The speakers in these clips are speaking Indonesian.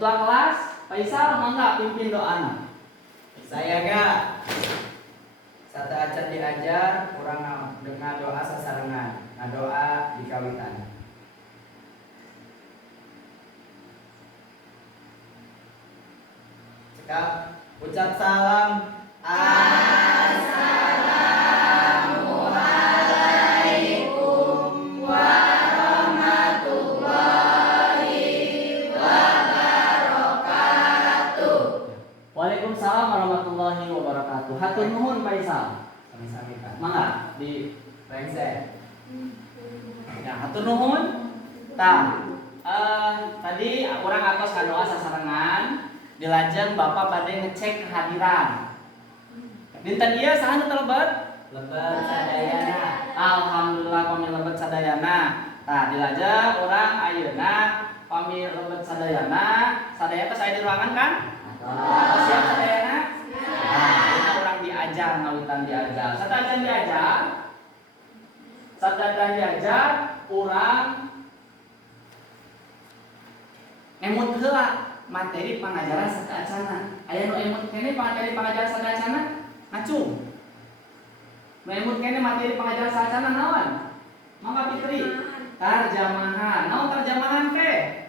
Ketua kelas, Faisal, mangga pimpin doana. Saya gak satu acan diajar kurang dengan doa sasarengan, doa di kawitan. Cekap ucap salam. Assalamualaikum warahmatullahi wabarakatuh. Waalaikumsalam warahmatullahi wabarakatuh. Hatur nuhun Faisal. Sami-sami Pak. Mangga di Lengser. ya hatur nuhun. Tadi orang atos doa sasarengan. Di lajeng Bapak bade ngecek kehadiran. Dinten ieu saha nu telebet? Lebar sadayana. Alhamdulillah pami lebet sadayana. Tah di lajeng urang ayeuna pami lebet sadayana. Sadaya teh saya di ruangan kan? Atau siap sadayana? Nah, ini urang diajar ngawitan diajar. Sadajan diajar urang emut heula materi pengajaran sadaacana. Aya nu emut kene materi pengajaran sadaacana ngacung. Nu emut kene materi pengajaran sadaacana naon? Mangga Fitri. Tarjamahan. Naon tarjamahan teh?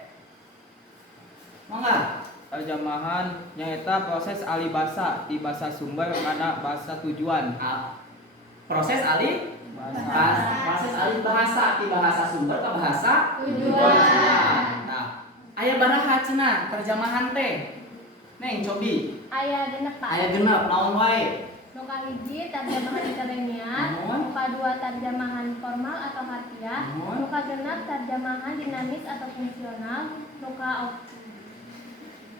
Mangga. Terjemahan nyaeta proses alih basa di bahasa sumber kana bahasa tujuan. Proses alih proses alih bahasa di bahasa sumber ke bahasa tujuan. Nah, aya baraha cenah terjemahan teh. Neng cobi. Aya genep Pak. Aya genep naon wae? Nu kahiji terjemahan interlinear, nu kadua terjemahan formal atau harfiah, nu kagenep terjemahan dinamis atau fungsional, nu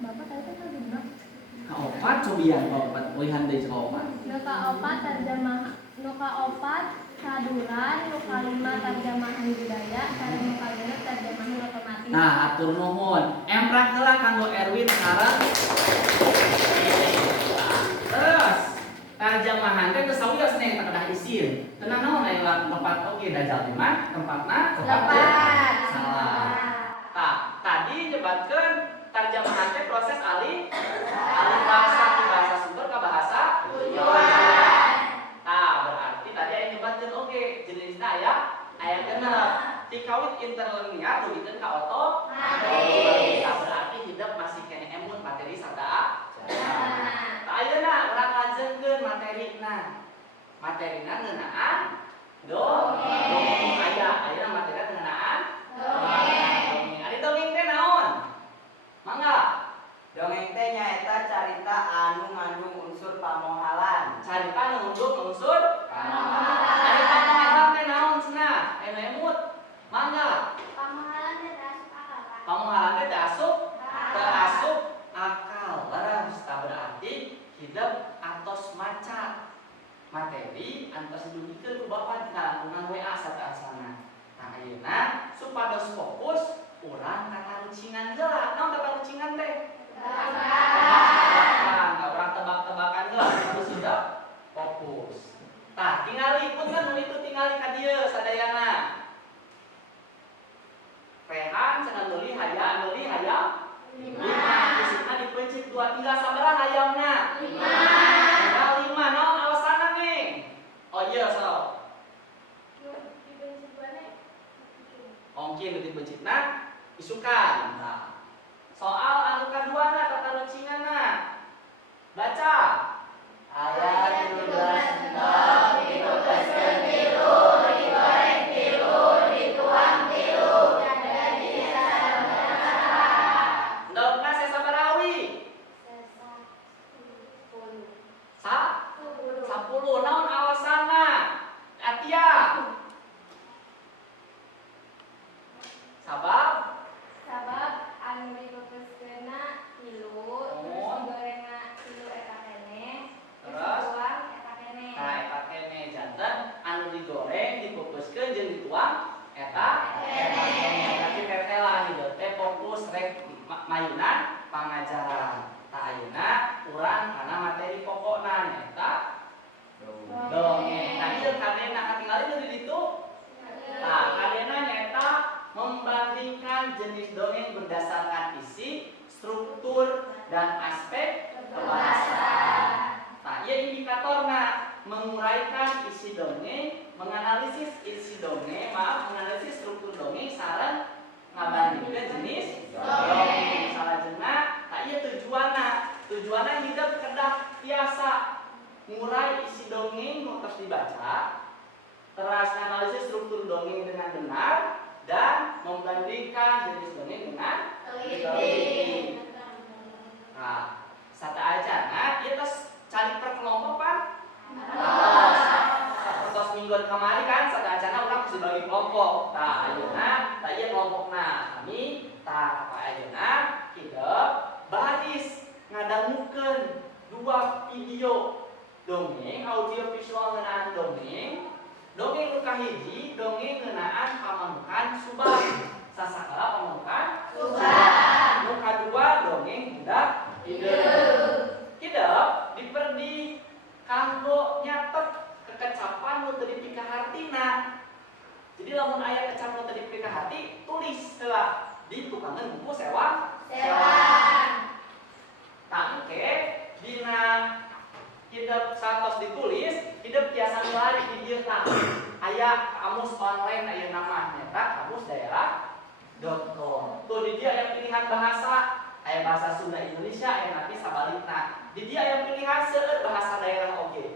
Bapak tadi kan genep. Kaopat cobian kaopat ulihan deui kaopat. Nu kaopat terjemahan nu kaopat saduran, nu kalima terjemahan budaya, sareng nu kagenep terjemahan otomatis. Nah, atur nuhun. Emprah heula kanggo Erwin sareng. Terus terjemahan teh geus sawios neng kedah isin. Tenang naon aya tempat oge dajal di mah tempatna Tepat. Salah. Tah, tadi nyebatkeun terjemahan teh proses alih bahasa di bahasa sumber ke bahasa tujuan. Nah, berarti tadi aya nyebatkeun oge jenisna aya genep. Ti kawit interlinear dugikeun ka otomatis. Nah, berarti hidup masih kene emut materi sada. Tah ayeuna urang lajengkeun materina. Materina ngeunaan dongeng. Ayeuna materina ngeunaan dongeng. Ari dongeng teh naon? Mangga. Dongeng teh nyaeta carita anu ngandung unsur pamohalan. Carita ngandung unsur Pamohalan. Ari pamohalan teh naon cenah? Emut. Mangga. Pamahalan teh asup akal Pak. Pamohalan teh asup akal. Leres tah berarti hidup atos maca materi antos didugikeun ku Bapak dina lingkungan WA sadaasana. Nah ayeuna supados fokus urang katarucingan heula. Naon katarucingan teh? Tebakan. Urang tebak-tebakan heula terus hidup fokus. Tah tingali punten nu itu tingali ka dieu sadayana. Rehan cenah neuli hayam 5. Isina dipencit 2 tinggal sabaraha hayamna? 5. Tinggal 5. Naon alasanna Neng? Oh iya so. Ongkin dipencitna isukan. Nah. Soal anu kaduana tatarucinganna. Baca. Ayat 17 endog dipepeskeun tilu, digoreng tilu, dituang tilu. Endogna sabaraha wi? 10. Naon alasanna? Atia. Sabab anu dipepeskeunna tilu, terus digorengna tilu eta keneh, Terus? dituang eta keneh. Nah, eta keneh janten anu digoreng, dipupuskeun jeung dituang eta keneh. Berarti tetela hideung teh fokus rek mayuna pangajaran. Tah ayeuna urang kana materi pokokna nyaeta dongeng. Nah, ieu kadena katingali nu di ditu. Nah, kadena nyaeta membandingkan jenis dongeng berdasarkan isi, struktur ngurai isi dongeng yang terus dibaca, terus analisis struktur dongeng dengan benar, dan membandingkan jenis dongeng dengan teliti. Nah, sata aja. Nah, dia terus cari perkelompokan. Terus mingguan kemarin kan sata aja orang dibagi kelompok. Nah, ayeuna tak iya kelompokna. Kami tak apa ayeuna kita baris ngadangukeun dua video dongeng audio visual ngeunaan dongeng nu kahiji dongeng ngeunaan pamanukan subang sasakala pamanukan subang nu kadua dongeng budak hideung hideung diperdi kanggo nyatet kekecapan nu teu dipika hartina. Jadi lamun aya kecap nu teu dipika hati tulis heula di tukangan buku sewa tangke dina hidup satos ditulis hidup biasa nulari di dieu tah aya kamus online aya nama nyata kamusdaerah.com tuh di dia yang pilihan bahasa aya bahasa Sunda Indonesia aya nanti sabalikna di dia yang pilihan seueur bahasa daerah oge.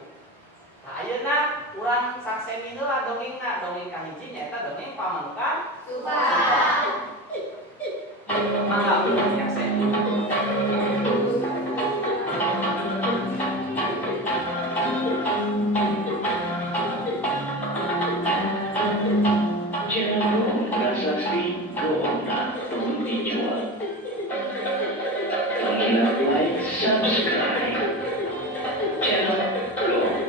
Nah ayeuna urang saksemi heula dongengna dongeng kahiji nyaeta dongeng pamanukan subang. Mangga urang yang saya Channel Prasasti Kota dijual. Kalian like, subscribe channel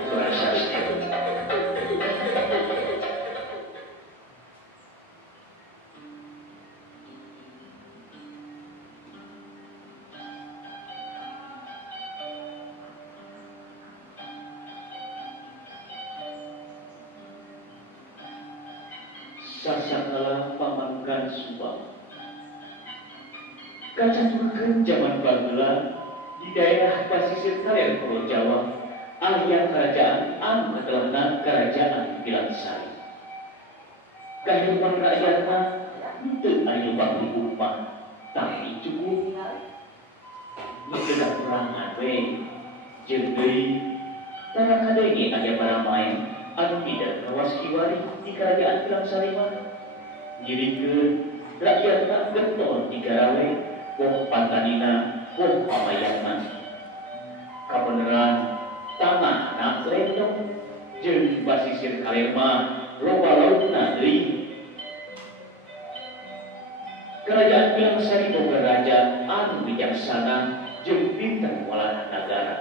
Prasasti. Sasakala pamangkan Subang kacandukeun zaman baheula di daerah pasisir kaler Pulau Jawa alias kerajaan anu katelahna kerajaan Pilangsari. Kahidupan rakyatna henteu aya bakti upah tapi cukup nyegedak perangan we jeung deui tara kadenge aya paramai anu tidak kawas kiwari di kerajaan Pilangsari mah nyirikeun rakyatna getol digarawe woh pantanina woh pamayana kabeneran tanah anak lendong jeung pasisir kaler mah loba lautna deui. Kerajaan Pilangsari boga raja anu bijaksana jeung pinter ngolah nagara.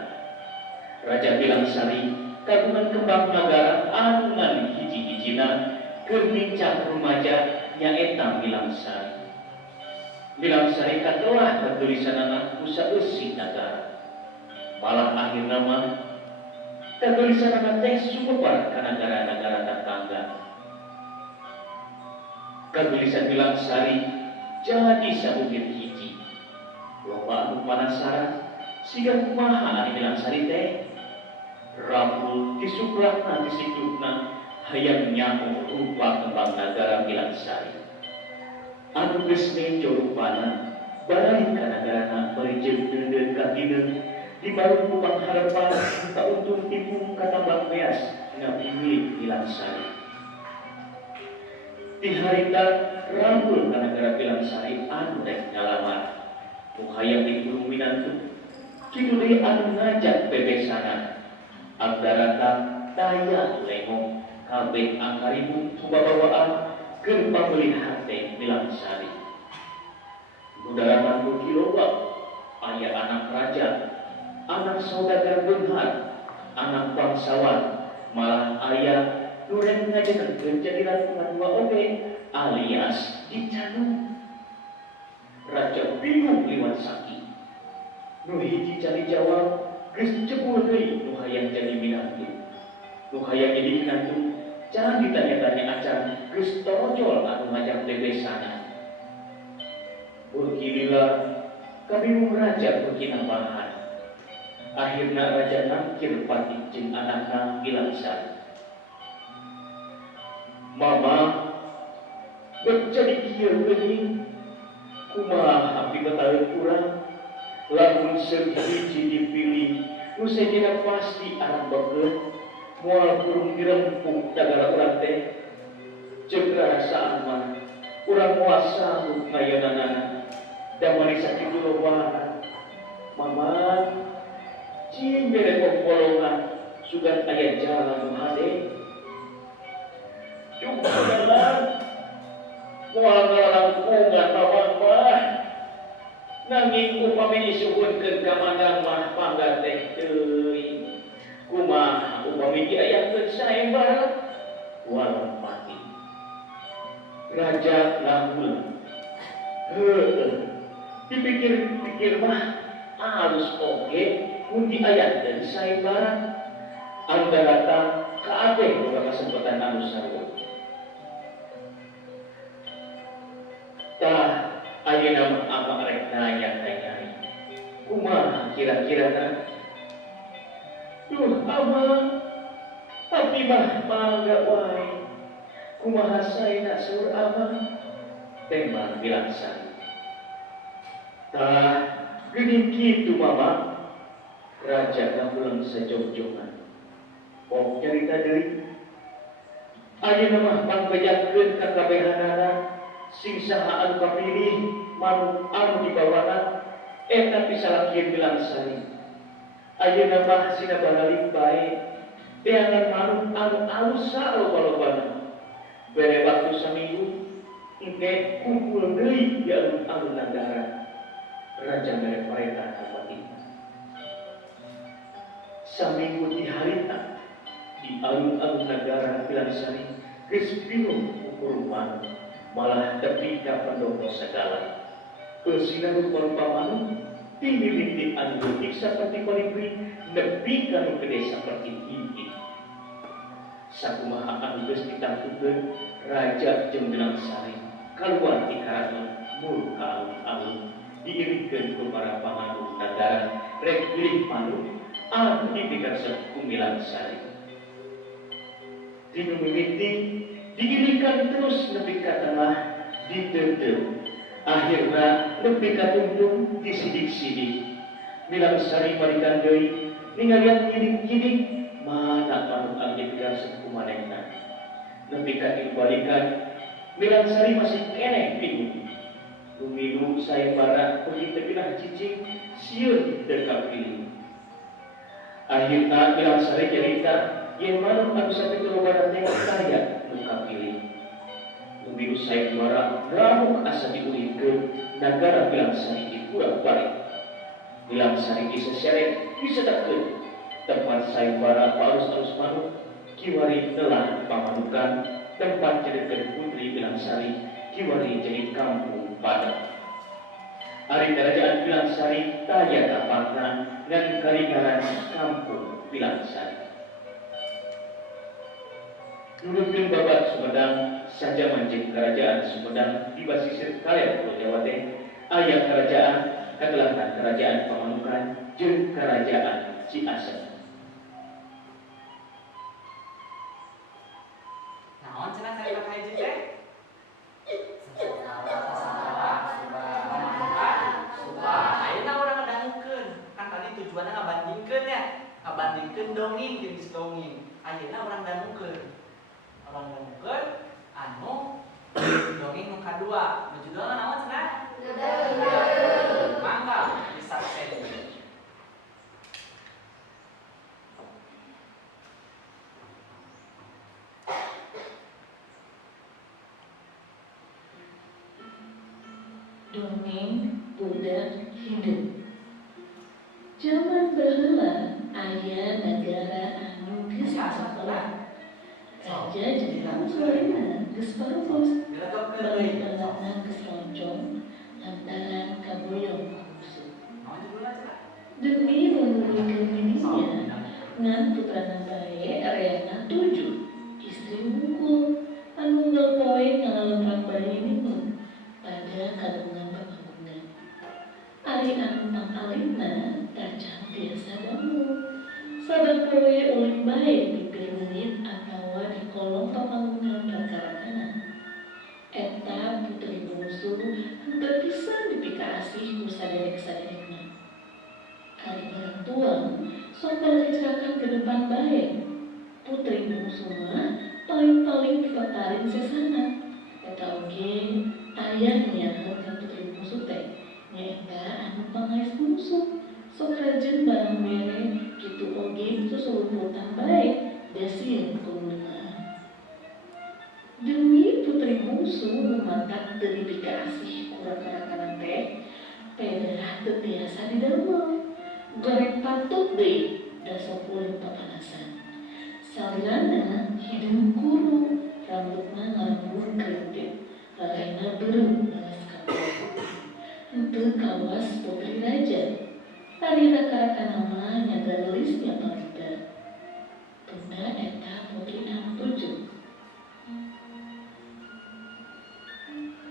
Raja Pilangsari kagungan kembang nagara anu ngan hiji-hijina keur mincang rumaja nyaeta Pilangsari. Pilangsari katelah katulisanana ku saeusi nagara. Malah akhirna mah katulisanana teh sumebar ka nagara-nagara tetangga. Katulisan Pilangsari jadi sabukir hiji. Loba anu panasaran siga kumaha ari Pilangsari teh. Rampul disuplakna disikutna hayang nyaho rupa kembang nagara Pilangsari. Anu geus menjo rupana balik ka nagarana bari jeung deudeuh ka hideung di baru kupang harapan ka untung tipung ka tambang beas ngabdi milik Pilangsari. Di harita rampul ka nagara Pilangsari anu rek ngalamar nu hayang dikurung minantu kitu deui anu ngajak bebesanan. Anggarata daya lengong kabeh angkarimu subabawaan keur pabeli hate Pilangsari. Budaraman mugi loba aya anak raja, anak saudagar beunghar, anak bangsawan, malah aya nu rek ngajenengkeun jadi ratu ngadua oge alias dicanu. Raja bingung liwat saki. Nu hiji cari jawab geus jebul deui nu hayang jadi minantu. Nu hayang jadi minantu jangan ditanya-tanya acan geus torojol anu ngajak bebesanan. Burkilila kabingung raja berkinambahan. Akhirna raja nangkir patih jeung anakna Pilangsari. Mama berjadi kieu geuning kumaha abdi betaheun urang lamun seueur hiji dipilih nu sakira pasti arang bageut moal kurung dirempuk dagara urang teh. Ceuk rasaan mah urang moal sanggup ngayeunanana. Da mani sakitu lobana. Maman cing bere pongkolongan sugan aya jalan nu hade. Cuk jalan moal ngalangkungan maman mah. Nanging upami disuhunkeun ka mandang mah panggat teh teuing. Kumaha upami diayakeun sae bae walau mati. Raja lamun dipikir-pikir mah alus oge mun diayakeun sae bae anu datang kabeh boga kasempatan anu sarua. Tah ayeuna mah abang rek nanya ka Nyai. Kumaha kira-kirana? Duh abang, abdi mah mangga wae. Kumaha saena saur abang? Tembang bilang sari. Tah geuning kitu mama. Raja ngapulang sajongjongan. Pok carita deui. Ayeuna mah pangbejakeun ka kabehanana sing saha anu kapilih manuk anu dibawana eta pisalakieun bilang sari. Ayeuna mah sinabaraling bae teangan manuk anu alus saloba-lobana. Bere waktu saminggu engke kumpul deui di alun-alun nagara. Raja mere parentah ka Fatimah. Saminggu di harita di alun-alun nagara bilang sari geus pinuh ukur manuk. Malah tepi ka pendopo segala. Eusina rupa manuk timilih anu leutik saperti kolibri nepi ka nu gede saperti inti. Sakumaha anu geus ditangtukeun raja jeung Bilang Sari kaluar ti karaton mul ka alun-alun diiringkeun ku para panganut nagara rek pilih manuk anu dipikarsan ku Bilang Sari. Dinu mimiti digiringkan terus nepi ka tengah diteuteup. Akhirna nepi ka tungtung disidik-sidik. Bilang Sari balikan deui ningalian kidik-kidik mana manuk anu dipikarsan ku manehna. Nepi ka balikan Bilang Sari masih keneh bingung. Lumilu sayembara pergi tepilah cicing sieun teu kapilih. Akhirna Bilang Sari cerita yen manuk anu sakitu lobana teh saya nu kapilih. Lumilu sayembara ramuk asa diulingkeun nagara Bilang Sari dipurak-balik. Bilang Sari diseseret disedakeun tempat sayembara palus-alus manuk kiwari telah pamanukan tempat cedekeun putri Bilang Sari kiwari jadi kampung padat. Ari kerajaan Bilang Sari taya kapakna ngan kalingaran kampung Bilang Sari. Nulungkeun babat Sumedang saja mancing kerajaan Sumedang di basisir kaleo Pulau Jawa teh aya kerajaan kagelangan kerajaan Pamanukan jeung kerajaan Ciasem. Naon cenah carita ka hiji teh? Ayeuna urang ngadangukeun. Kan tadi tujuanna ngabandingkeun ya. Ngabandingkeun dongeng jeung geus dongeng. Ayeuna urang dangukeun. Urang dangukeun anu dongeng nu kadua. Nu judulna naon cenah? Mangga disaksen. Dongeng budak hidup. Zaman baheula aya nagara anu geus sakola. Raja jeung pangsulina geus parobos. Balik-balikna geus loncong lantaran kaboyong ka musuh. Demi memulihkeun dirinya, ngan putrana bae areana 7 istri unggul anu unggal poe ngalontrang bayi minggu pada kagungan pembangunan. Ari anu pangkalina tajang tiasa dangu. Sabab poe ulin bae pipir menit atawa di kolong pembangunan perkarangan. Eta putri bungsu anu berpisan dipika asih ku saderek-saderekna. Ari orang tuang sok berkecerakan ke depan baik. Putri bungsu mah paling-paling dipatarin sesana. Eta oge aya niahan ka putri bungsu teh nyaeta anu pangais bungsu. Sok rajin barang mere kitu oge susulumutan baik desieun kumaha. Demi putri bungsu memantak teu dikasih ku rekan-rekan teh, pedah teu tiasa didamel. Goreng patut deui da sok ulin papanasan. Salirana hideung kuru, rambutna ngarembur kerintit, lalena beureum leres kapur. Henteu kawas putri raja. Ari raka-rakana mah nyaga leulisnya pangita. Tunda eta putri anu 7.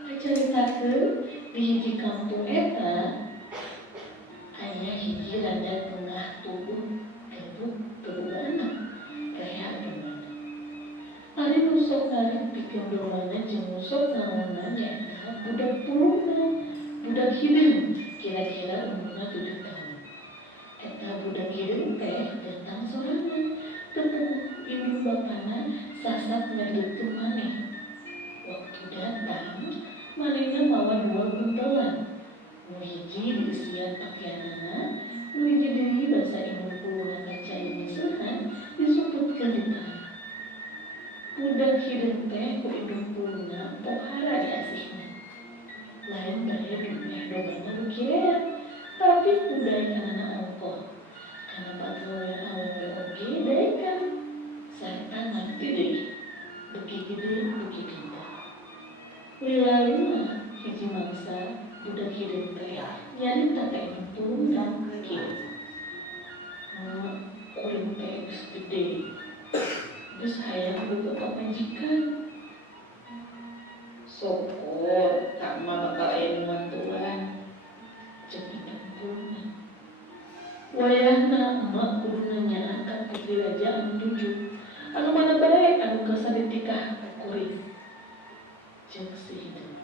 Kacaritakeun di hiji kampung eta aya hiji rada tengah tubuh gebuk teu anak rea gimana. Ari nu sok ngarit pikendoranna jeung nu sok ngaona nyaeta budak pulungna, budak hideung kira-kira umurna 7 tahun. Eta budak hideung teh datang sorangan ketemu ibu bapana sasat ngajeukeun maneh. Waktu datang manehna mawa 2 buntelan. Nu hiji diisian pakaianana, nu hiji deui basa indung pulungan cai misehan disumputkeun di tanah. Budak hideung teh ku indung pulungan pohara diasihna. Lain daya dunia dogana nu kirean, tapi budaya kanana ongkoh. Kana patuloyan awewe oge daekan. Sarta ngarti deui. Beuki gede, beuki pintar. Lila-lila hiji mangsa budak hideung teh nyarita ka indung pulungan kieu. Kuring teh geus gede. Geus hayang boga pamajikan. Sokor tak mah bakal aya nuantuan. Jeung indung pulungan. Wayahna emak kudu nanyaan ka putri raja anu 7. Anu mana bae anu kasa ditikah ka kuring. Jeung si hideung.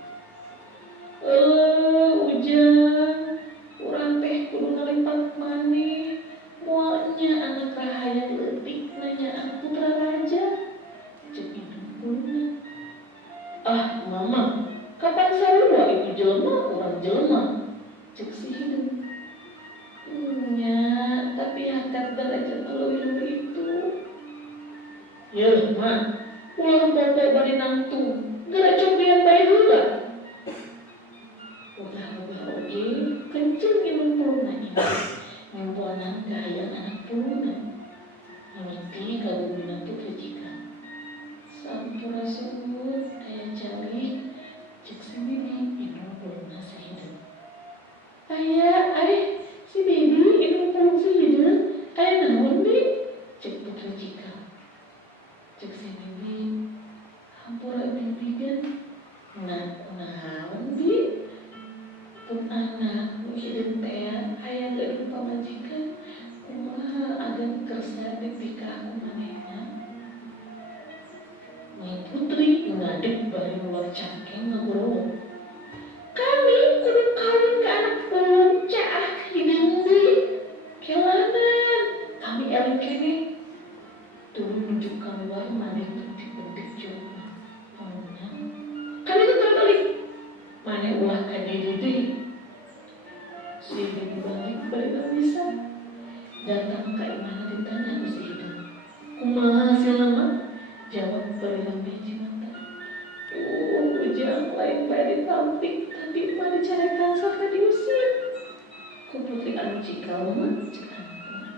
Ujang, urang teh kudu ngalipat maneh. Moal nya anak rahayang leutik nanyaan putra raja. Jeung indung pulungan. Ah, mama, kapan sarua ibu jelema urang jelema? Jeung si hideung. Nya, tapi hatat derajat leuwih-leuwih itu. Yeuh, mah, ulah bapak bari nangtung. Geura cobian bae heula. Ulah-ulah oge kenceng indung pulungan ieu. Ngimponan kahayang anak pulungan. Ngerti kagugunan putri jika. Sampura sungguh aya calik cek si bibi indung pulungan si hideung. Aya, si bibi indung pulung si hideung. Aya naon, Bi? Cek putri jika. Cek si bibi. Hampura bibi kan. Nah, kunaon, Bi? Pun anak nu hideung teh aya gaduh pamajikan. Kumaha agan kersa dipikah ku manehna. Nyai putri ngadeg bari mulak cangkeng ngagorowong. Kami kudu kawin ka anak pulung caah hideung deui. Kelanan kami eling keneh. Turun nuju keluar maneh bentik-bentik jongna. Pamunang. Kami teu terbalik. Maneh ulah ka diri deui. Si bibi balik bari bisa. Datang ka imana ditanya ku si hideung. Kumaha silama? Jawab bari lambe mata. Ujang lain bae ditampik, tapi mah dicarekan saka diusir. Ku putri anu cikal mah cek anak.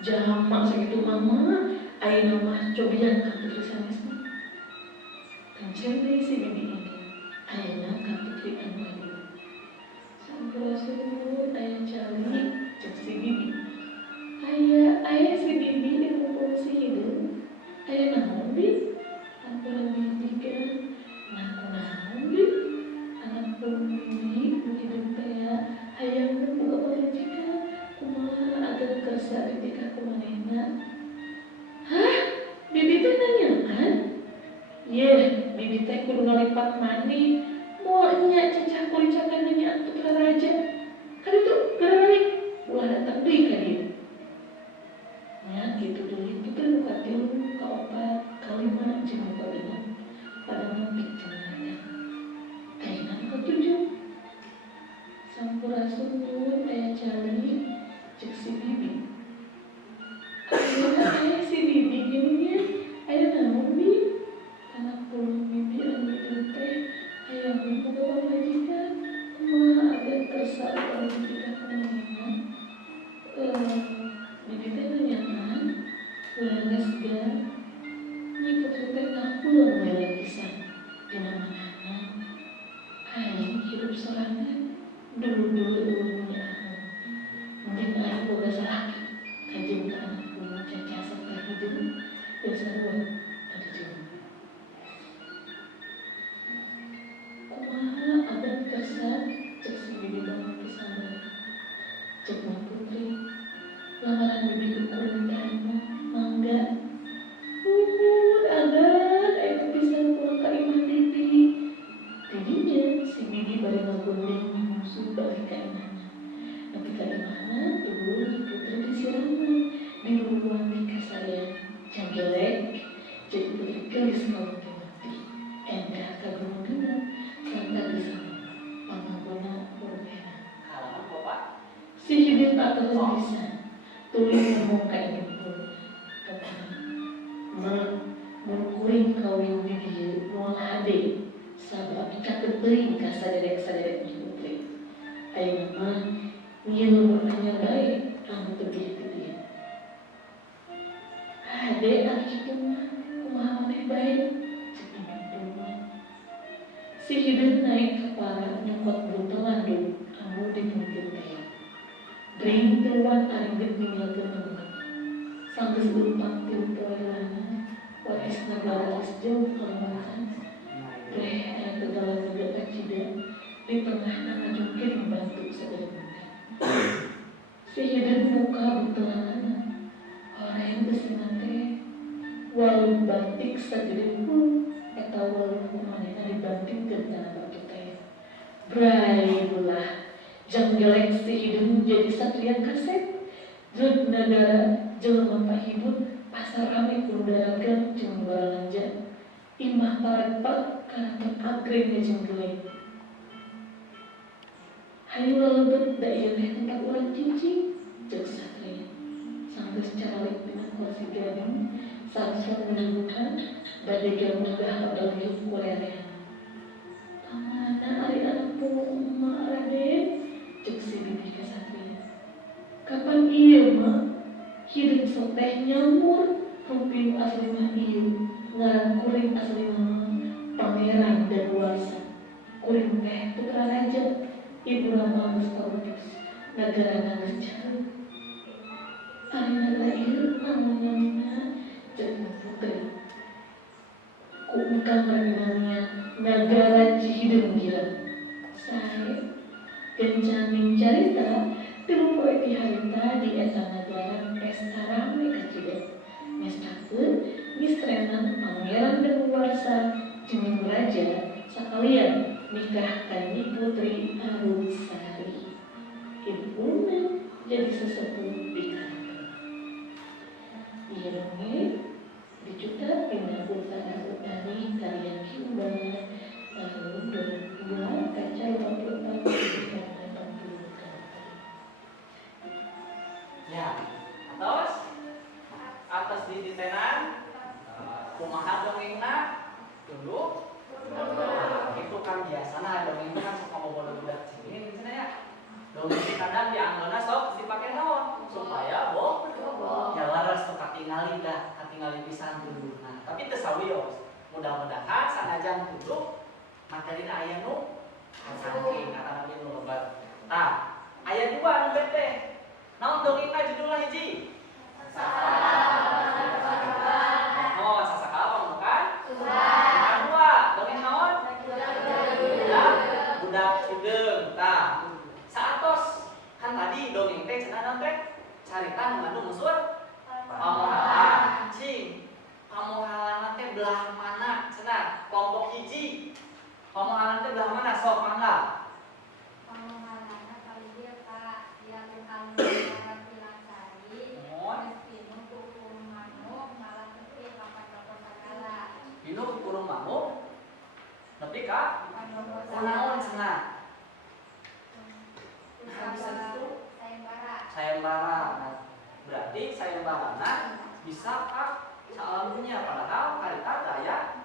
Jamak sakitu mama, ayeuna mah cobian ka putri sanesna. Kenceng deui si bibi engke. Ayeuna ka putri anu kadua. Sampura suhun aya calik cek si bibi. Aya si bibi dikumpul si hideung. Aya naon, Bi? Sampura bibi kan. Nah kunaon, Bi? Anak pulung bibi nu hideung teh hayang boga pamajikan. Kumaha agan kersa ditikah ku manehna? Hah? Bibi teh nanyaan? Yeh, bibi teh kudu ngalipat maneh. Moal nya cecah kulit Sampurasun nuhun aya cali cek si bibi. Ayeuna si bibi gini nya aya naon bi? Anak pulung bibi anu itu teh aya boga pamajikan. Kumaha agak tersak anu bibi teh kumaha? Bibi teh nanyakan ulah geus nyi putri teh ngapuleung we pisan dina manehna. Aing hidup sorangan dulu-dulu umurnya mungkin aing boga salaki kajeng ka anak pulung caca serta hidup dan sarua tadi jeung. Kumaha adat kesan cek si bibi bangun pisan bae. Cek nyi putri lamaran bibi kuring tarima mangga. Nuhun adat aya pisan pulang ka imah bibi. Tidinya si bibi bari ngagondeng musuh balik ka imahna. Nepi ka imahna tuluy nyi putri disiraman di luluan di kasayan janggelek. Jadi putri geus ngawuti endah kagunungan sarta bisa pangampuna berbeda. Halaman Bapak. Si hidup atas bisa tulis ngomong ka ibu pun mun kuring kawin di dieu moal hade sabab caket teuing ka saderek-saderek nyi putri. Ayeuna mah nyieun lumur anyar bae anu teu bieu teu dieu. Hade ari kitu mah kumaha maneh bae cek ibu pun. Si hideung naik kepala nyokot buntelan anu dipungkeun teh. Bring tuan aringgit ninggalkeun neungan. Sanggeus leumpang ti poelana warisna baratas jeung kalemasan. Breh aya tegalan juga kacida di tengahna ngajungkeun bantu saderek. Si hideung muka buntelanana horeng beusina teh walau batik sagede pun eta walau manehna dibantingkeun kana batu teh. Brai ulah janggelek si hideung jadi satria kaset. Jeung nagara jelema pahibut pasar rame kundaragan jeung balanja. Imah parepak karaton agreng jeung geleng. Hayu lalebet da ieu teh tempat urang cicing jeung satria. Sanggeus caralik dina kursi gading sareng menangguhan bade gamugah odol kulerean. Pamana ari anak pulung emak Raden cek si bibi ka satria. Kapan ieu mah hideung sok teh nyammur rumpin asli mah ieu ngaran kuring asli mah Pangeran Danuarsa. Kuring teh putra raja ibu rama geus korupus nagara geus careup. Ari nagara ieu namanya cek putri. Ku engkang namanya nagara Cihideung gila. Sae kencaning carita tilu poe ti harita di eta nagara pesta rame kacida. Ngestakeun mistrenan Pangeran Danuarsa jeung raja sakalian nikah ka Nyi Putri Arumsari. Ibuna jadi sesepuh di karaton. Ieu dongeng dicuta pina Ultara Utari karya Kimba tahun 2002 kaca 54 Ya, atas dititenan kumaha dongengna dulu. Itu kan biasana dongengna kan suka bobodo budak cilik cenah ya. Dongeng kadang dianggona sok dipake naon supaya ya laras teu katingali dah, katingali pisan dulu. Nah, tapi teu sawios. Mudah-mudahan sanajan kudu materina aya nu saking kata nabi nu lebat. Tah, aya 2 nu bete. Naon dongengna judulna hiji? Oh, sasakala bukan? Kedua, dongeng naon? Budak hideung. Tah, saatos kan tadi dongeng teh cenah naon teh? Carita nu ngandung unsur pamohalan. Cing, pamohalan teh belah mana? Cenah, kelompok hiji. Pamohalan teh belah mana? Sok mangga. berarti sayembarana bisa kak salam dunia, padahal harita daya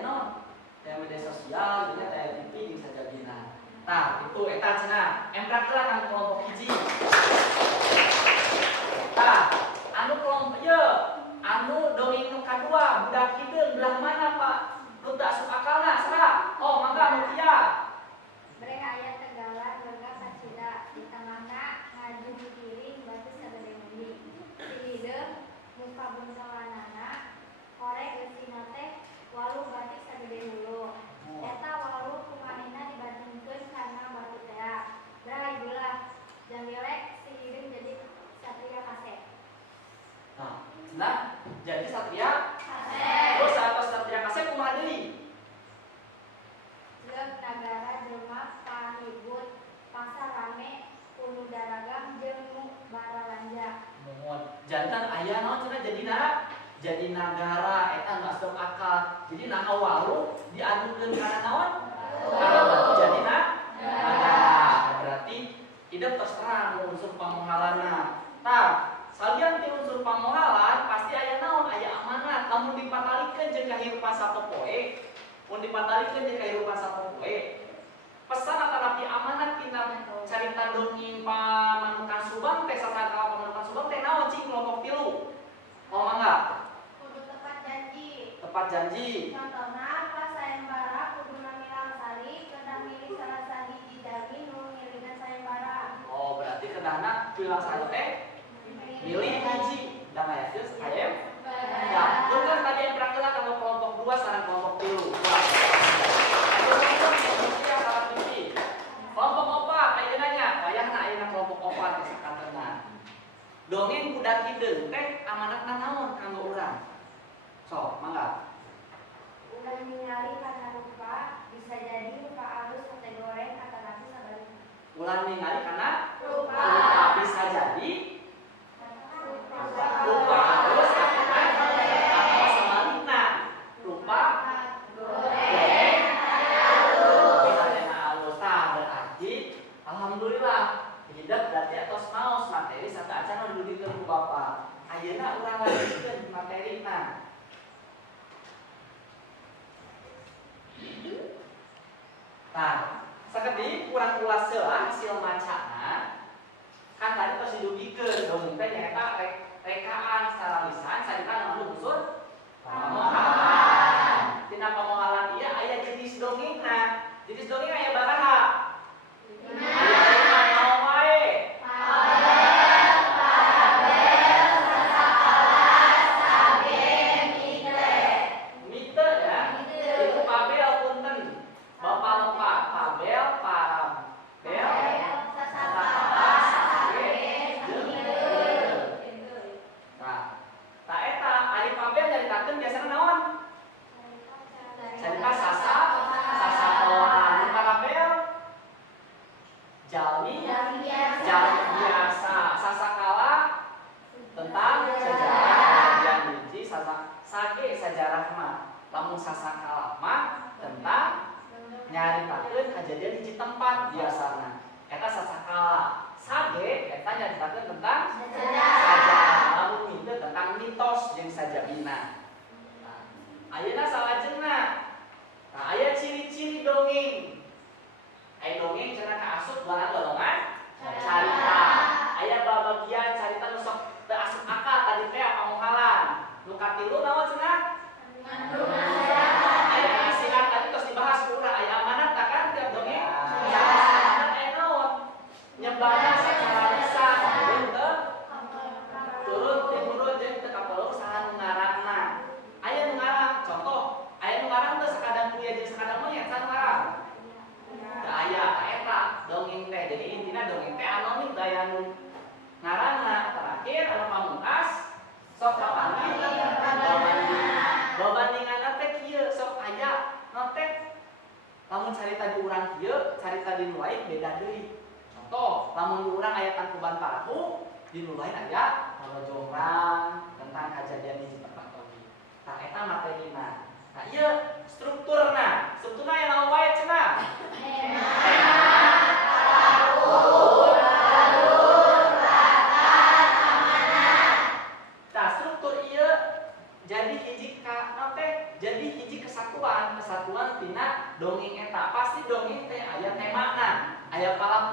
non daya media sosial juga daya TV jeung sajabina. Nah itu eta cenah emprakkeun kang kelompok hiji. Nah anu kelompok ieu anu dongeng nu kadua budak hideung belah mana Pak? Nu teu asup akalna saha? Oh mangga Mutia. Bere aya tegala warga kacida di tengahna ngaju di kiri batu sabere mundi. Di hideung muka buntawanana korek geusina teh walu batik sagede hulu. Eta walu kumanehna dibandingkeun karena batu tea. Brai belah jambilek si hideung jadi satria kasep. Nah jadi satria terus saat satria kasep kumaha deui? Leuk nagara jelema pahibut pasar rame unu daragang jeung nu baralanja. Jantan aya naon cenah jadi nagara eta nu asup akal. Jadi nah walu diadukeun kana naon? Kana batu jadi nagara. Berarti hidup terserang unsur pamohalana. Tah, salian ti unsur pamohalan pasti aya naon? Aya amanat. Lamun dipatalikeun jeung kahirupan sapopoe, mun dipatalikeun jeung kahirupan sapopoe, pesan antara ti amanat tina carita dongeng pamanukan Subang teh sasakala pamanukan Subang teh naon cing kelompok 3? Oh mangga. Kudu tepat janji. Tepat janji. Contohna pas sayembara kudu namilang sari kedah milih salah sahiji jami nu ngiringan sayembara. Oh berarti kedahna pilang sari teh milih hiji. Da ngayakeun hayem. Ya, mun kan tadi yang praktek kalau kelompok 2 sareng kelompok 3. Kelompok 4 ayeuna nya, wayahna ayeuna kelompok 4 teh sakanteuna. Dongeng budak hideung teh amanatna naon kanggo urang? Sok, mangga. Ulah ningali kana rupa bisa jadi rupa alus sate goreng atanapi sabari. Ulah ningali kana Rupa. bisa jadi Rupa. rupa halus atau sebalikna rupa goreng halus. Tah berarti alhamdulillah hidup berarti atos maos materi sampai acan dudikeun ku Bapak. Ayeuna urang lanjutkeun materina. Nah, sakedi kurang ulas heula hasil macana. Kan tadi tos didugikeun dongeng teh nyaeta rekaan secara lisan sarita ngandung unsur pamohalan. Tina pamohalan ieu aya jenis dongengna. Jenis dongeng aya baraha? Aya 5 naon wae? Mite ya. Itu pabel punten. Bapak lupa pabel, parabel, nah, eta ari pabel nyaritakeun biasana naon? Carita sasa kawan. Nu parabel jalmi biasa. Sasakala tentang sejarah kejadian hiji sage sajarah mah. Lamun sasakala mah tentang nyaritakeun kejadian hiji tempat biasana. Eta sasakala. Sage eta nyaritakeun tentang sajarah. Lamun mite tentang mitos jeung sajabina. Nah, ayeuna salajengna. Nah, aya ciri-ciri dongeng. Aya dongeng cenah kaasup golongan carita. Aya babagian carita nu sok teu asup akal tadi teh pamohalan. Nu katilu naon cenah? Aya nasihat tadi tos dibahas ku urang aya amanat tak kan tiap dongeng? Amanat aya naon? Nyebarna secara lisan turun timurun jeung teu kapelur saha nu ngaranna. Aya nu ngarang contoh, aya nu ngarang teu sakadang kuliah jeung sakadang monyet saha nu ngarang? Teu aya eta dongeng teh. Jadi intina dongeng teh anonim daya nu ngaranna. Terakhir anu pamungkas sok papanggih babandinganna teh kieu sok aya naon teh lamun carita di urang kieu carita di nu lain beda deui. Contoh lamun di urang aya tangkuban parahu di nu lain aya jonggrang tentang kejadian hiji tempat oge. Tah eta materina. Nah ieu strukturna aya naon wae cenah?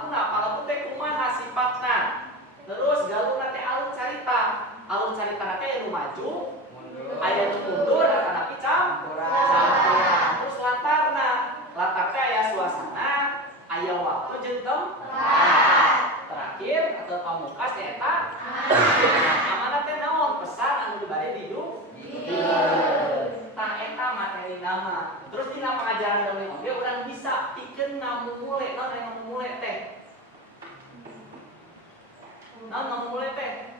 palaku teh kumaha sifatna. Terus galuna teh alur carita. Alur carita teh aya nu maju, aya nu mundur, kana campuran. Terus latarna. Latar teh aya suasana, aya waktu jeung tempat. Terakhir atau pamungkas eta amanat teh naon pesan anu dibade di tah eta materi nama. Terus dina pengajaran dongeng oge urang bisa pikeun ngamumule. Naon aya ngamumule teh? Naon ngamumule teh?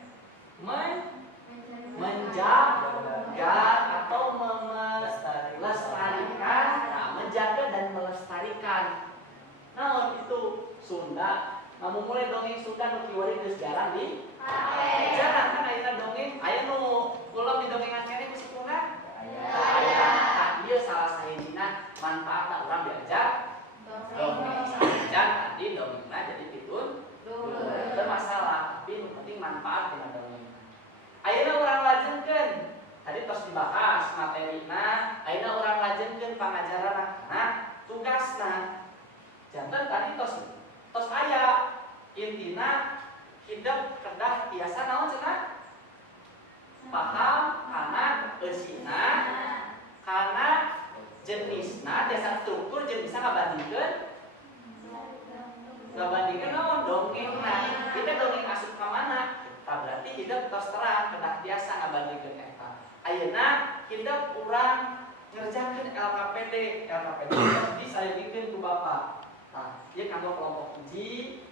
Menjaga atau melestarikan, menjaga dan melestarikan. Naon itu Sunda? Ngamumule dongeng Sunda nu kiwari geus jarang di jarang kan ayeuna dongeng aya nu ulam di dongengan keneh ku sipungan aya. Tah ieu salah sahijina manfaatna urang diajar dongeng sajan tadi dongengna jadi pitun teu masalah tapi nu penting manfaat dina dongeng. Ayeuna urang lajengkeun tadi tos dibahas materina, ayeuna urang lajengkeun pangajaranna nah tugasna. Janten tadi tos aya intina hidup kedah biasa naon cenah paham kana eusina kana jenisna desa struktur jeung bisa ngabandingkeun naon dongengna. Kita dongeng asup ka mana? Tah berarti hidup tos terang kedah biasa ngabandingkeun eta. Ayeuna hidup urang ngerjakeun LKPD disalibikeun ku Bapak. Nah, ieu kanggo kelompok hiji.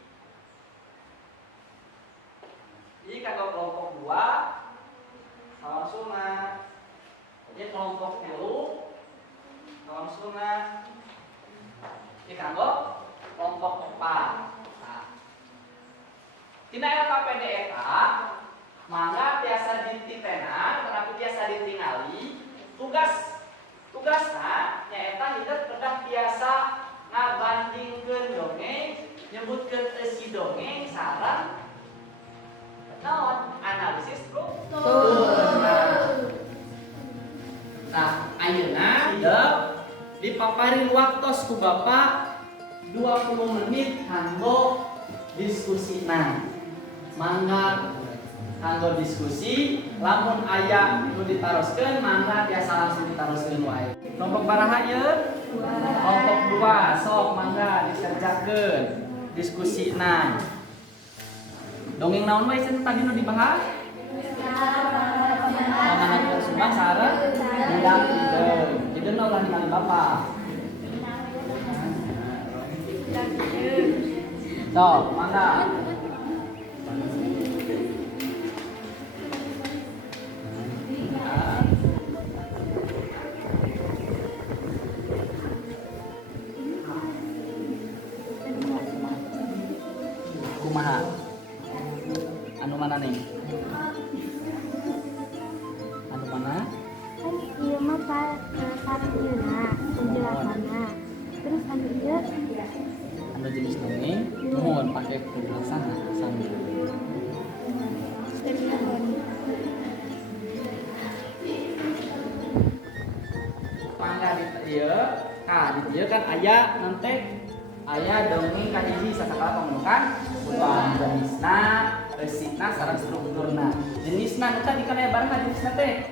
Ieu kanggo kelompok 2. Langsungna. Ieu kelompok 3. Langsungna. Ieu kanggo kelompok 4. Nah. Tina LKPD eta mangga tiasa dititenan, tetapi tiasa ditingali. Tugasna nyaeta hidup kedah biasa ngabandingkeun dongeng, nyebutkeun isi dongeng sareng naon analisis struktur. Nah, ayeuna hidup dipapari waktos ku Bapak 20 menit kanggo diskusina. Mangga kanggo diskusi, lamun aya nu ditaroskeun mangga tiasa langsung ditaroskeun wae. Kelompok baraha ieu? Kelompok 2, sok mangga dikerjakeun diskusina. Dongeng naon wae cenah tadi nu dibahas? Pamahaman sumbang sareng budak hideung. Hideungna ulah ningali Bapak. Sok mangga. Kumaha? Anu mana nih? Anu mana? Kan ieu mah saranjeuna penjelasanna. Terus anu ieu Anu jenis dongeng, nuhun pake penjelasan sambil. Mangga di ieu, di ieu kan aya nanti aya dongeng ka hiji sasakala pamenukan jenisna, eusina sareng strukturna. Jenisna nu tadi kan aya baraha jenisna teh?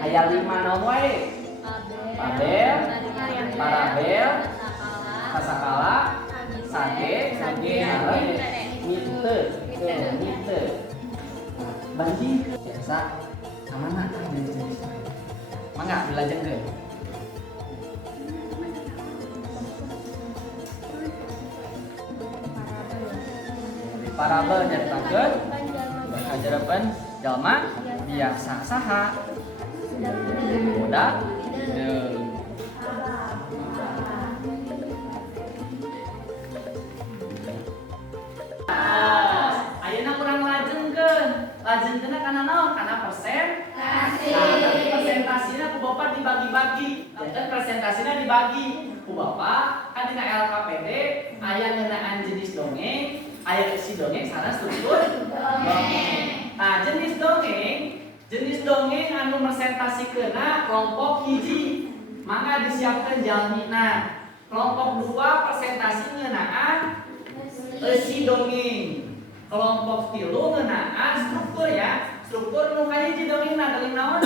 Aya 5 naon wae? Tabel, parabel, kasakala, sage, sareng mite. Banding biasa kamana jenis-jenis. Mangga dilajengkeun. Parabel nyaritakeun kajarepan jalma biasa saha budak hideung. Ayeuna urang lajengkeun kana naon? Kana presentasi. Tapi presentasina ku Bapak dibagi-bagi. Dan presentasina dibagi ku Bapak kan dina LKPD aya ngeunaan jenis dongeng, aya isi dongeng sareng struktur dongeng. Nah, jenis dongeng anu presentasikeunna kelompok hiji mangga disiapkeun jalmina. Kelompok 2 presentasi ngeunaan Eusi dongeng. Kelompok 3 ngeunaan struktur ya. Struktur nu kahiji dongengna dongeng naon?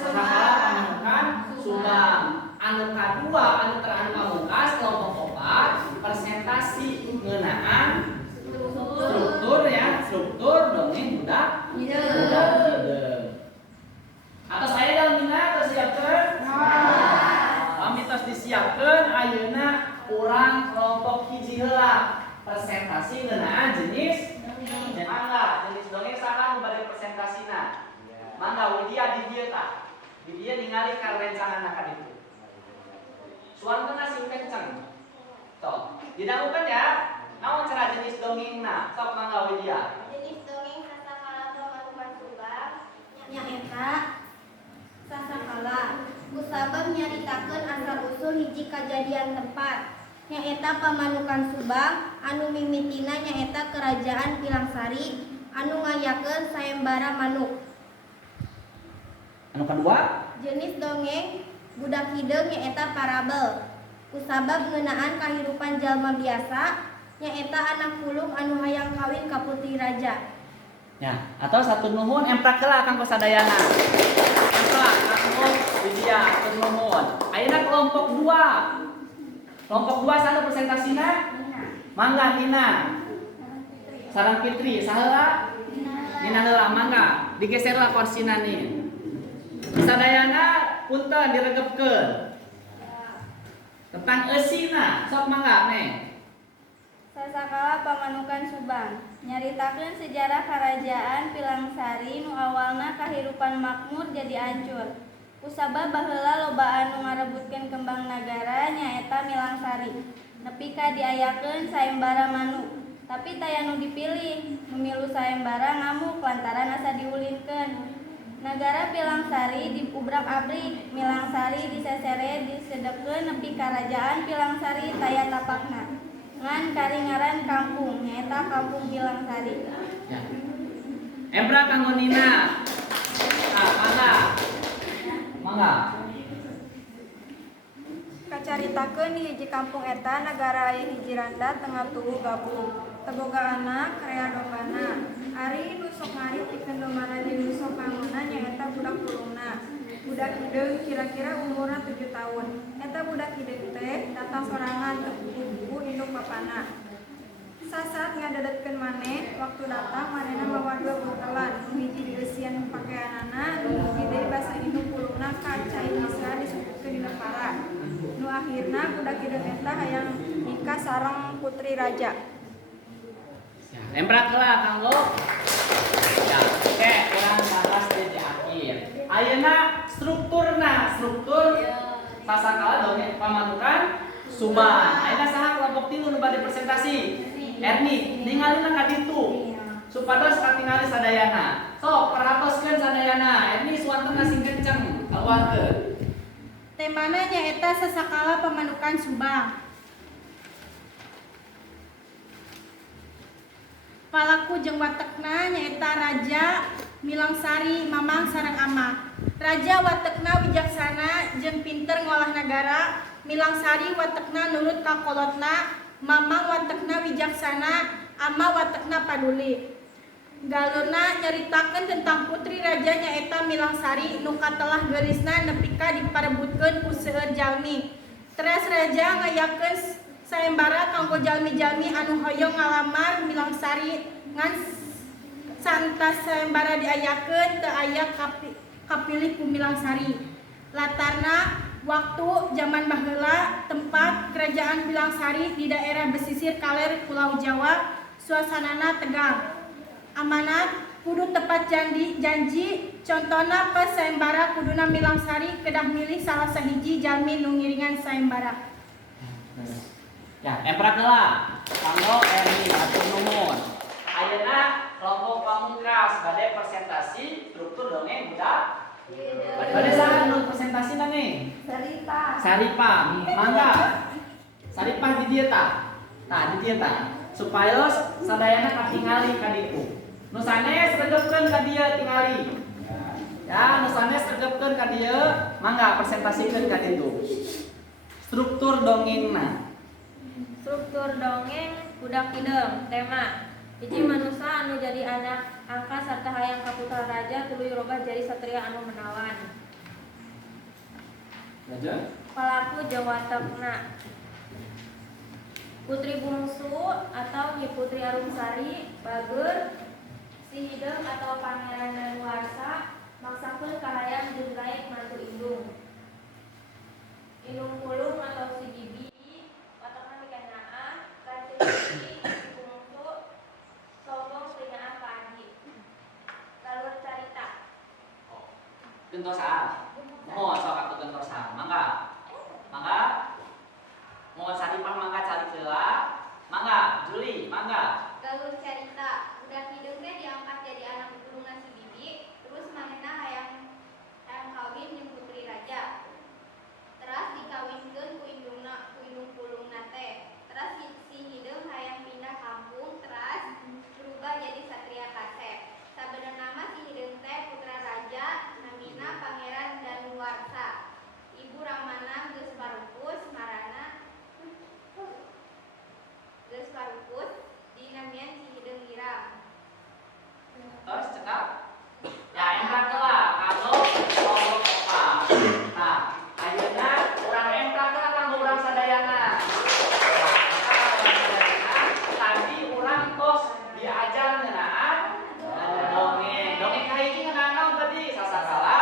Sasakala pamanukan Subang. Anu kadua anu terakhir pamungkas kelompok 4 presentasi ngeunaan struktur ya. Struktur dongeng budak hideung. Atas saya dalam minat terus siapkeun? Kami tos disiapkeun ayeuna urang kelompok hiji heula presentasi ngeunaan jenis mangga jenis dongeng saha nu bade presentasina. Mangga Widya di dieu tah. Di dieu ningali karencanganna ka ditu. Suantana sing kenceng. Sok, didangukeun ya. Naon cara jenis dongengna? Sok mangga Widya. Jenis dongeng sasakala pamanukan Subang nyaeta sasakala kusabab nyaritakeun asal usul hiji kajadian tempat. Nyaeta pamanukan Subang anu mimitina nyaeta kerajaan Pilangsari anu ngayakeun sayembara manuk. Anu kadua? Jenis dongeng budak hideung nyaeta parabel. Kusabab ngeunaan kahirupan jalma biasa nyaeta anak pulung anu hayang kawin ka putri raja. Ya, atau satu nuhun emprak heula kang kosadayana. Emprak kang Widya satu nuhun. Ayeuna kelompok 2. Kelompok 2 satu presentasina? Mangga Nina. Sarang Fitri, saheula? Nina heula mangga. Digeserlah korsina nih. Sadayana punten diregepkeun. Tentang eusina, sok mangga nih. Sasakala pamanukan Subang nyaritakeun sejarah kerajaan Pilangsari nu awalna kahirupan makmur jadi hancur. Kusabab baheula loba anu ngarebutkeun kembang nagara nyaeta Milangsari. Nepi ka diayakeun sayembara manuk. Tapi taya nu dipilih, nu milu sayembara ngamuk lantaran asa diulinkeun. Nagara Pilangsari diubrak-abrik, Milangsari disesere disedepkeun nepi karajaan Pilangsari taya tapakna. Ngan karingaran kampung nyaeta Kampung Pilangsari. Ya. Empra kanggo Nina. Mangga. Mangga. Kacaritakeun di hiji kampung eta nagara aya hiji randa tengah tubuh gabung. Teboga anak krea dombana. Ari nu sok ngarit pikeun dombana di nu sok kanguna nyaeta budak pulungna. Budak hideung kira-kira umurna 7 tahun. Eta budak hideung teh datang sorangan teu buku induk bapana. Sasat ngadedetkeun maneh, waktu datang manehna bawa 2 buntelan. Nu hiji dieusian pakaianana, nu hiji deui basa induk pulungna kacai bisa disuputkeun dina para. Nu akhirna budak hideung eta hayang nikah sareng putri raja. Ya, emprak heula kanggo. Ya, oke, urang bahas di akhir. Ayeuna struktur sasakala dongeng pamanukan Subang. Ayeuna saha kelompok 3 nu bade presentasi? Erni, ningalina ka ditu. Supados katingali sadayana. Sok perhatoskeun sadayana. Erni suantana sing kenceng keluarkeun. Temana nyaeta sasakala pamanukan Subang. Palaku jeung watekna nyaeta Raja Milangsari Mamang sareng Ama. Raja watekna wijaksana jeung pinter ngolah nagara. Milangsari watekna nurut ka kolotna. Mamang watekna wijaksana. Ama watekna paduli. Galurna nyaritakeun tentang putri raja nyaeta Milangsari nu katelah geulisna nepi ka diparebutkeun ku seueur jalmi. Teras raja ngayakeun sayembara kanggo jalmi-jalmi anu hoyong ngalamar Milangsari ngan santas sayembara diayakeun teu aya kapilih ku Milangsari. Latarna waktu zaman baheula tempat kerajaan Pilangsari di daerah pesisir kaler Pulau Jawa suasanana tegang. Amanat kudu tepat janji contona pas sayembara kuduna Milangsari kedah milih salah sahiji jalmi nu ngiringan sayembara. Ya, emprak heula kanggo Erni atur nuhun. Ayeuna kelompok pamungkas bade presentasi struktur dongeng budak. Bade saha nu presentasina nih? Saripa. Mangga. Saripa di dieu tah. Tah di dieu tah. Supaya sadayana katingali ka ditu. Nu sanes regepkeun ka dieu tingali. Ya, nu sanes regepkeun ka dieu, mangga presentasikan ka ditu. Struktur dongengna. Struktur dongeng budak hideung. Tema hiji manusia anu jadi anak angka sarta hayang kaputra raja tuluy robah jadi satria anu menawan. Lanjut. Pelaku jeung watekna. Putri bungsu atau Nyi Putri Arumsari bager si hideung atau pangeran daluarsa maksakeun kahayang jeung gaek mantu indung. Indung pulung atau si bibi watakna dikenaan lanceuk si bungsu sombong teringaan ka adi. Alur carita. Gentosaan. Mohon sok atuh gentosaan. Mangga. Mohon saripah mangga cari heula. Mangga, Juli, mangga. Galur carita, budak hideung teh diangkat jadi anak pulungan si bibi, terus manehna hayang kawin jeung putri raja. Teras dikawinkeun ku indungna, ku indung pulungna teh. Teras si hideung hayang pindah kampung, teras berubah jadi satria kasep. Sabenerna mah si hideung teh putra raja, namina Pangeran Danuwarsa. Ibu Ramana geus parupus, marana geus parupus, dinamian si hideung Iram. Terus cekap. Ya, entrak heula kanggo kelompok opa. Nah, ayeuna urang entrak heula kanggo urang sadayana. Tadi urang tos diajar ngeunaan dongeng. Dongeng kahiji ngeunaan naon tadi? Sasakala.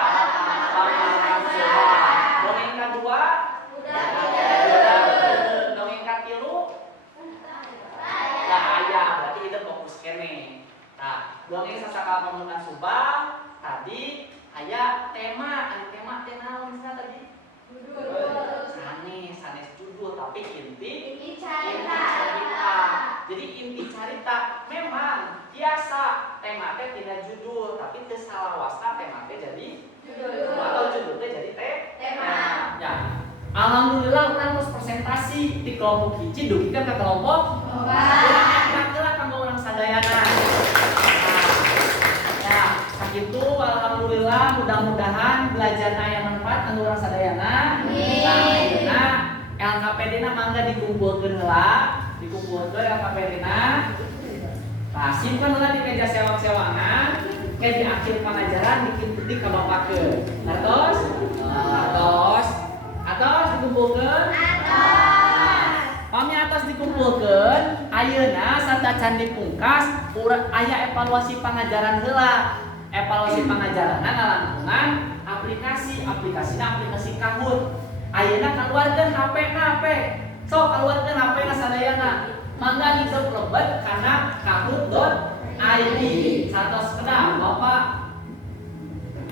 Dongeng kadua budak hideung. Dongeng katilu ayah, berarti itu fokus kene. Nah, dongeng sasakala pamungkas Subang tadi aya tema, anu tema teh naon tadi? Judul. Sanes judul tapi inti Carita. Jadi inti carita memang biasa tema teh tina judul tapi teu salawasna tema teh jadi judul atau judul teh jadi tema. Ya. Alhamdulillah urang terus presentasi di kelompok hiji dugikeun ka kelompok urang entrak heula kanggo urang sadayana. Ya, sakitu alhamdulillah mudah-mudahan belajarna aya manfaat kanggo urang sadayana. Amin. Nah, LKPD-na mangga dikumpulkeun heula, dikumpulkeun LKPD-na. Nah, simpen heula di meja sewak-sewangan, ke di akhir pengajaran dikitu ka bapakeun. Ngertos? Atos dikumpulkeun. Pami atas dikumpulkeun, ayeuna sarta can dipungkas aya evaluasi pangajaran heula. Evaluasi pangajaranna ngalangkungan aplikasina aplikasi Kahoot. Ayeuna kaluarkeun HP-na. Sok kaluarkeun HP-na sadayana. Mangga hidup lebet kana kahoot.id. Satos kedah Bapak.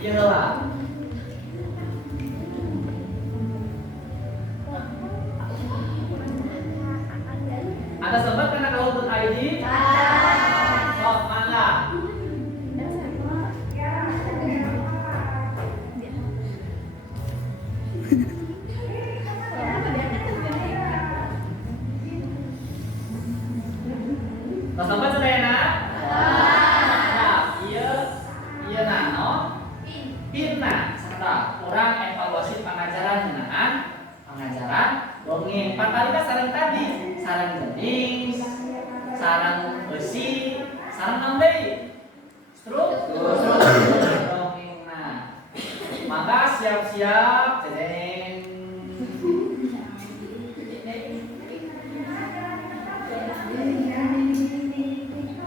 Ieu heula. Ada sobat karena kahoot.id? Sok mangga. Nah, sobat sadayana? Nah, ieu nano pinna sarta urang evaluasi pangajaran ngeunaan pangajaran dongeng. Pantarina sareng tadi, sareng geuning, sareng besi, sareng nambei. Struktur dongengna. Maka siap-siap dedeng.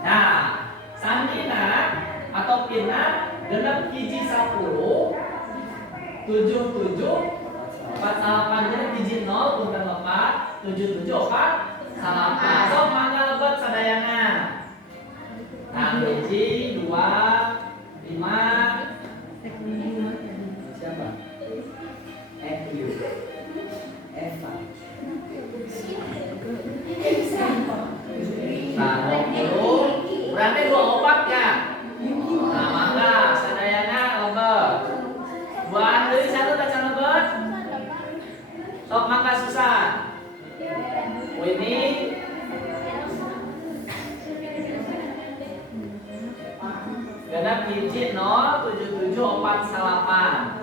Nah, sandina atau pina genep hiji 10 77 48 jadi hiji 0 punten 4 77 4 salapan. Sok mangga lebet sadayana. Nah, hiji 2 5 siapa? Eva. Nah, 20 berarti 24 ya. Nah, mangga sadayana lebet. Buat deui satu tacan lebet. Sok mangga susah. Ini genep hiji 0 77 4 salapan.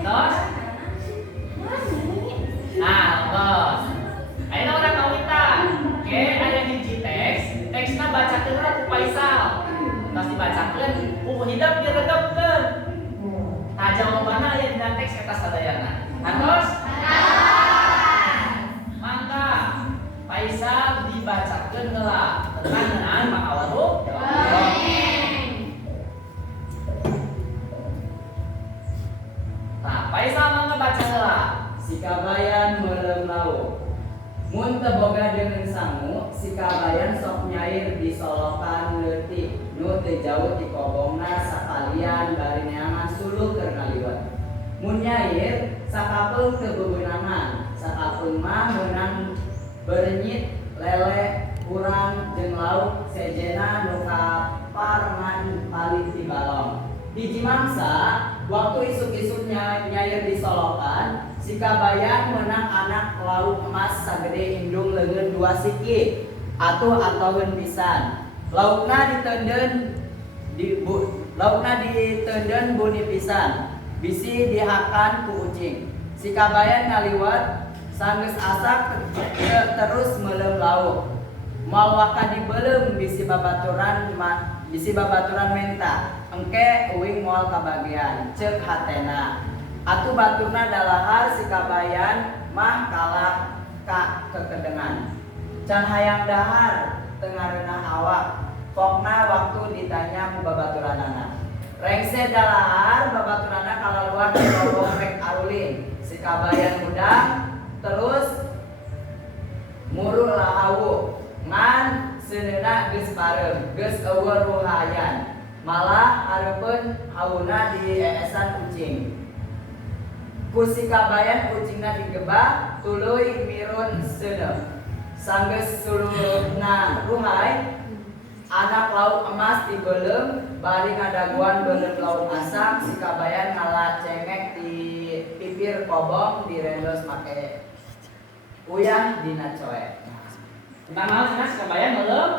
Terus? Nah, terus. Ayeuna urang ngawitan. Oke, aya hiji teks. Teksna bacakeun lah ku Faisal. Terus dibacakeun, ku Hidam diredegkeun. Nah, jawabanna aya dina teks eta sadayana. Terus? Mangga Faisal dibacakeun heula. Tenang ngeunaan Pak Awaru. Nah, Faisal mangga baca heula. Sikabayan meuleum lauk. Mun teu boga deungeun sangu, sikabayan sok nyair di solokan leutik nu teu jauh ti kobongna sakalian bari neangan suluh keur ngaliwat. Mun nyair sakapeung teu bebeunangan, sakapeung mah meunang berenyit lele urang jeung lauk sejena nu kaparman palit ti balong. Hiji mangsa waktu isuk-isuk nyair di solokan, sikabayan menang anak lauk emas sagede indung leungeun 2 siki atuh-atuheun pisan. Laukna diteundeun buni pisan. Bisi dihakan ku ucing. Sikabayan ngaliwat sanggeus asak terus meuleum lauk. Moal waka dibeuleum bisi babaturan menta. Engke uing moal kabagian ceuk hatena. Atuh baturna dalahar sikabayan mah kalah ka kekedengan. Can hayang dahar teu ngareunah awak. Pokna waktu ditanya ku babaturanana. Rengse dalahar babaturanna kalaluar ti lobong rek arulin. Sikabayan mudang terus muru lahawu. Ngan seuneuna geus parem, geus eueuh ruhayan. Malah hareupeun hauna di eesan ucing. Ku sikabayan ucingna digebah tuluy mirun seuneu. Sanggeus sulurna ruhay, anak lauk emas dibeuleum bari ngadaguan beuleum lauk asam. Sikabayan ngalah cengek di pipir kobong direndos make uyah dina coek. Tentang naon cenah sikabayan meuleum?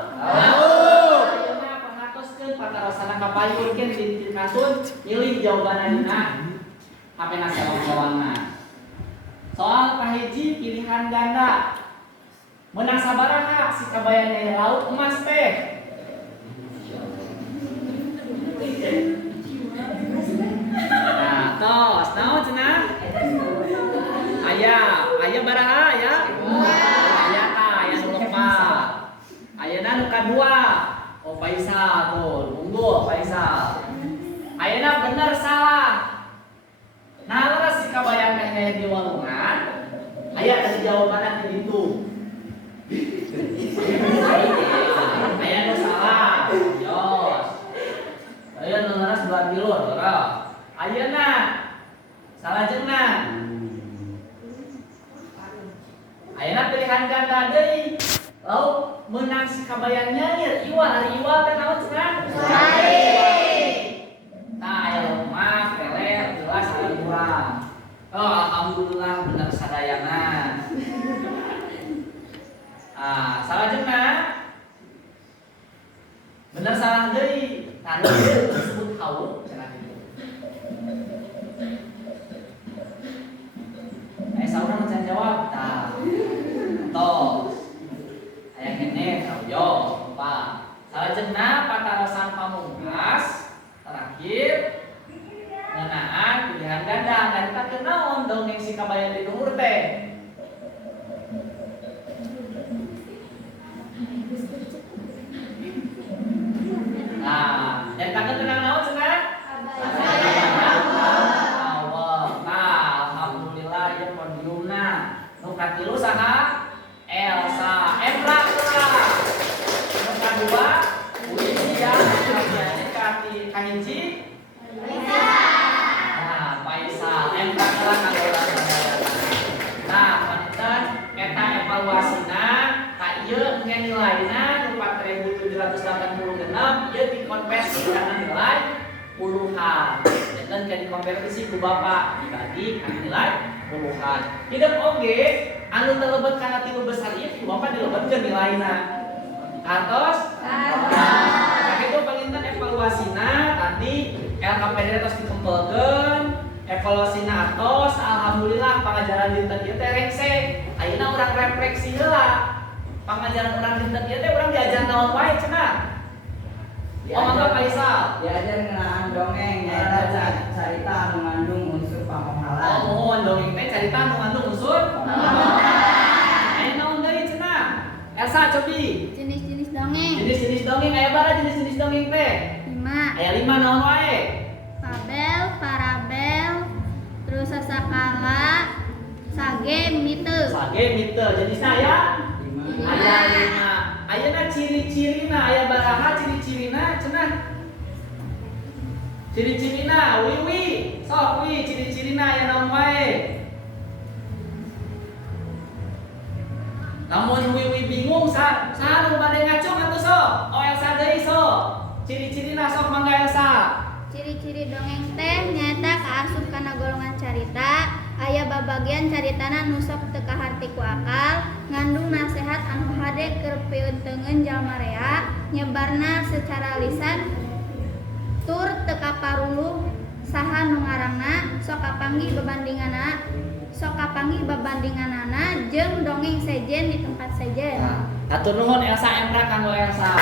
Patarosana kapayurkeun di kasut milih jawabanna dina hapena sareng-sarengna. Soal kahiji pilihan ganda. Menang sabaraha sikabayan aya lauk emas teh? Nah, tos naon cenah? Aya baraha aya? Aya ta, aya nu lopat. Ayeuna nu kadua. Oh Faisal tuh, unggul Faisal. Ayeuna bener salah. Nah, laras sikabayan teh di walungan. Aya tadi jawabanna teh ditu. Aya nu salah. Yos. Aya nu laras belah tilur, ora. Ayeuna salah jenna. Ayeuna pilihan ganda deui. Lauk menang sikabayan nyair iwal hari iwal teh naon cenah? Nah, aya lauk emas, pelet, jelas aya kurang. Oh, alhamdulillah bener sadayana. Salah jenna. Bener salah deui. Tanu disebut haul cenah kitu. Saurang can jawab tah. Tos. Aya kene saujo, Pak. Salajengna patarosan pamungkas terakhir ngeunaan pilihan ganda. Ngarita teu naon dongeng sikabayan di luhur teh? Nah, nyaritakeun tenang naon cenah? Allah. Nah, alhamdulillah ieu podiumna. Nu katilu saha? Elsa, Emra kelah. Yang kedua, Widya, kemudian kahiji. Nah, Faisal, Emra kelah kagolan sadayana. Nah, panten eta evaluasina ka ieu engke nilaina nu 4.786 ieu dikonversi kana nilai puluhan. Dan ke dikonversi ku Bapak dibagi kana nilai puluhan. Hidup oge anu terlebet karena 3 besar ieu Bapak dilebetkeun nilaina. Kantos? Nah, itu penginten evaluasina kadang terus dikumpulkan evaluasina atos. Alhamdulillah pangajaran dinten ieu teh rengse. Ayeuna urang refleksi heula. Pangajaran urang dinten ieu teh urang diajar naon wae cenah. Oh, mangga Faisal. Diajar ngeunaan dongeng nyaeta carita anu ngandung unsur pamohalan. Oh, mohon dongeng teh carita anu ngandung unsur. Aya naon deui cenah? Elsa cobi. Jenis-jenis dongeng. Jenis-jenis dongeng aya bara jenis-jenis dongeng teh? 5. Aya 5 naon wae? Fabel, parabel, terus sasakala, sage, mite. Sage mite jenisna aya? Aya 5. Ayeuna ciri-cirina aya baraha ciri-cirina cenah? Ciri-cirina wiwi. Sok wi ciri-cirina aya naon wae? Lamun wiwi bingung saha nu bade ngacung atuh sok? Oh Elsa deui sok. Ciri-cirina sok mangga Elsa. Ciri-ciri dongeng teh nyata kaasup kana golongan carita. Aya babagian caritana nu sok teu kaharti ku akal, ngandung nasehat anu hade keur peuteungeun jalma rea, nyebarna secara lisan tur teu kaparuluh saha nu ngaranna, sok kapanggih babandinganana jeung dongeng sejen di tempat sejen. Atur nuhun Elsa Emra kanggo Elsa.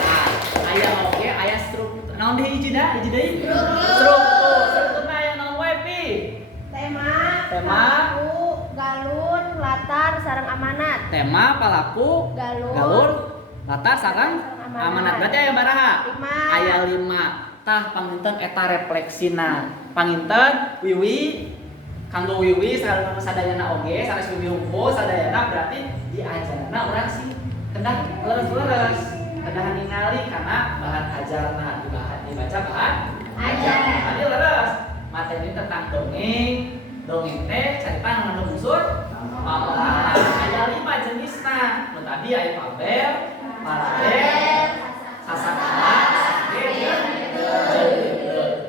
Nah, aya oge aya struktur. Naon deui hiji deui? Strukturna aya naon wae pi? Tema, galur, latar, sareng amanat. tema, palaku, galur, latar, sareng amanat. Berarti aya baraha? 5. Aya 5. Tah panginten eta refleksina. Panginten wiwi kanggo wiwi sareng sadayana oge, sanes wiwi hungkul sadayana berarti diajarna urang sih kedah leres-leres. Kedah ningali kana bahan ajarna dibaca bahan ajar. Tadi leres. Materi tentang dongeng. Dongeng teh carita anu ngandung unsur pamohalan. Aya 5 jenisna. Nu tadi aya fabel, parabel, sasakala, sage, jeung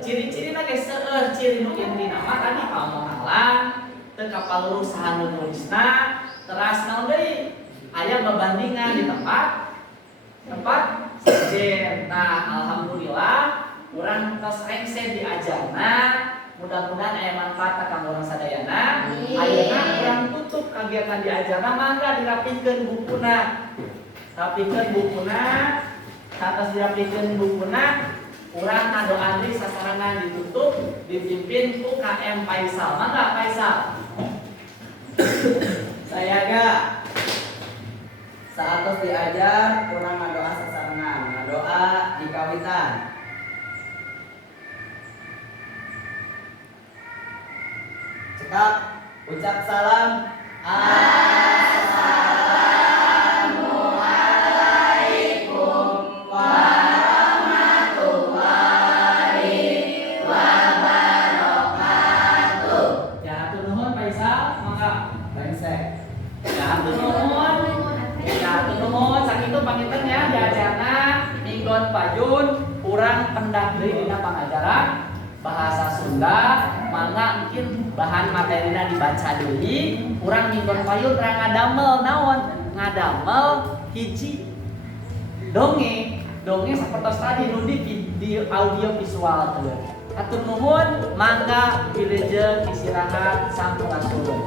ciri-cirina ge seueur ciri nu intina mah tadi pamohalan, teu kapaluluh saha nu nulisna, teras naon deui? Aya babandingan di tempat sejen. Nah, alhamdulillah urang tos rengse diajarna. Mudah-mudahan aya manfaat kanggo urang sadayana. Ayeuna urang tutup kagiatan diajarna mangga dirapikeun bukuna. Rapikeun bukuna, satos dirapikeun bukuna, urang ngadoan deui sasarangan ditutup dipimpin ku KM Faisal. Mangga Faisal. Saya ga saat diajar kurang ngadoa sasarangan, ngadoa di kawitan. Cekap, ucap salam. Assalamualaikum warahmatullahi wabarakatuh. Ya hatur nuhun Faisal, mangga. Brengsek. Ya hatur nuhun. Ya hatur nuhun sakitu panginten ya diajarna minggon payun urang pendak deui dina pangajaran bahasa Sunda. Mangga mungkin bahan materina dibaca deui, urang minggon payun urang ngadamel naon? Ngadamel hiji dongeng sapertos tadi nu di audio visual teh. Hatur nuhun, mangga wilujeng istirahat sampurasun.